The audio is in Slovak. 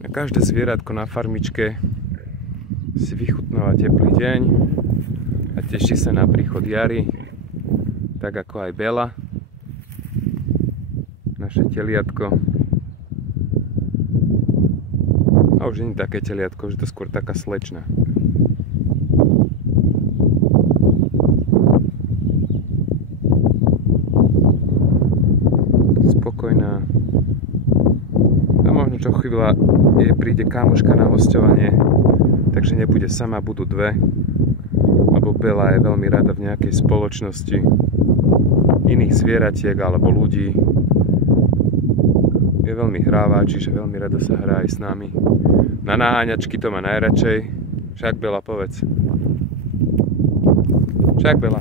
A každé zvieratko na farmičke si vychutnáva teplý deň a teší sa na príchod jary, tak ako aj Bela, naše teliatko. A už nie je také teliatko, že to skôr taká slečna. Spokojná. A možno čo chvíľa jej príde kamoška na hosťovanie, takže nebude sama, budú dve. Lebo Bela je veľmi rada v nejakej spoločnosti iných zvieratiek alebo ľudí. Je veľmi hráva, čiže veľmi rada sa hrá aj s nami. Na naháňačky to má najradšej. Však Bela, povedz. Však Bela.